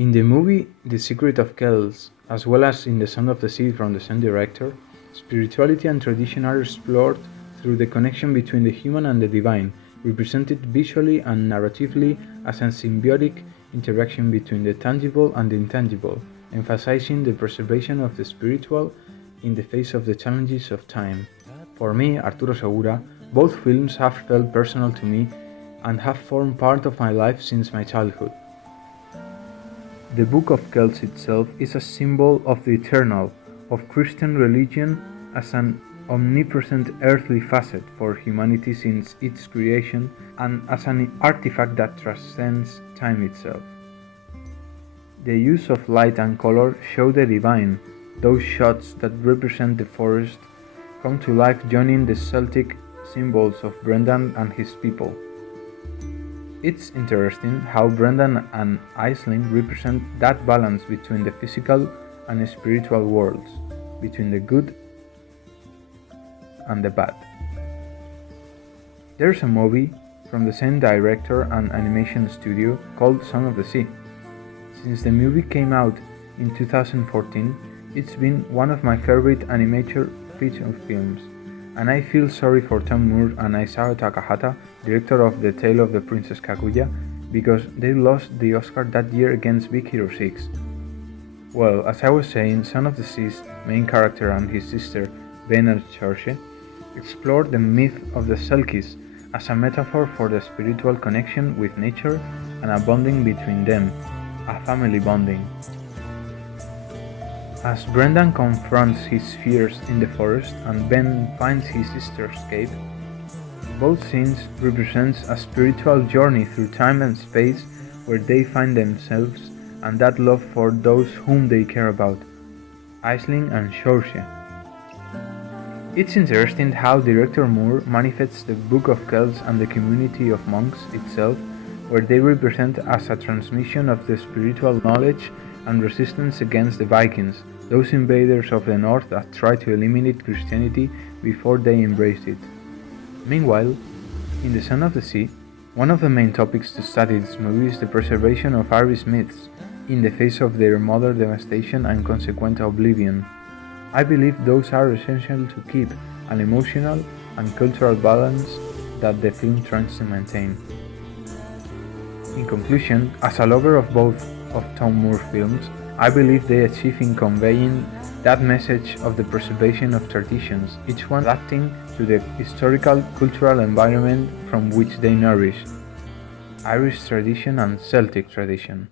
In the movie The Secret of Kells, as well as in The Sound of the Sea from the same director, spirituality and tradition are explored through the connection between the human and the divine, represented visually and narratively as a symbiotic interaction between the tangible and the intangible, emphasizing the preservation of the spiritual in the face of the challenges of time. For me, Arturo Segura, both films have felt personal to me and have formed part of my life since my childhood. The Book of Kells itself is a symbol of the eternal, of Christian religion as an omnipresent earthly facet for humanity since its creation and as an artifact that transcends time itself. The use of light and color show the divine. Those shots that represent the forest come to life joining the Celtic symbols of Brendan and his people. It's interesting how Brendan and Aisling represent that balance between the physical and spiritual worlds, between the good and the bad. There's a movie from the same director and animation studio called Son of the Sea. Since the movie came out in 2014, it's been one of my favorite animated feature films, and I feel sorry for Tom Moore and Isao Takahata, director of The Tale of the Princess Kaguya, because they lost the Oscar that year against Big Hero 6. Well, as I was saying, Son of the Sea's main character and his sister, Ben and Churche, explore the myth of the Selkies as a metaphor for the spiritual connection with nature and a bonding between them, a family bonding. As Brendan confronts his fears in the forest and Ben finds his sister's escape, both scenes represent a spiritual journey through time and space where they find themselves and that love for those whom they care about, Aisling and Churche. It's interesting how director Moore manifests the Book of Kells and the community of monks itself, where they represent as a transmission of the spiritual knowledge and resistance against the Vikings, those invaders of the north that tried to eliminate Christianity before they embraced it. Meanwhile, in The Sound of the Sea, one of the main topics to study this movie is the preservation of Irish myths in the face of their modern devastation and consequent oblivion. I believe those are essential to keep an emotional and cultural balance that the film tries to maintain. In conclusion, as a lover of both of Tom Moore films, I believe they achieve in conveying that message of the preservation of traditions, each one adapting to the historical, cultural environment from which they nourish, Irish tradition and Celtic tradition.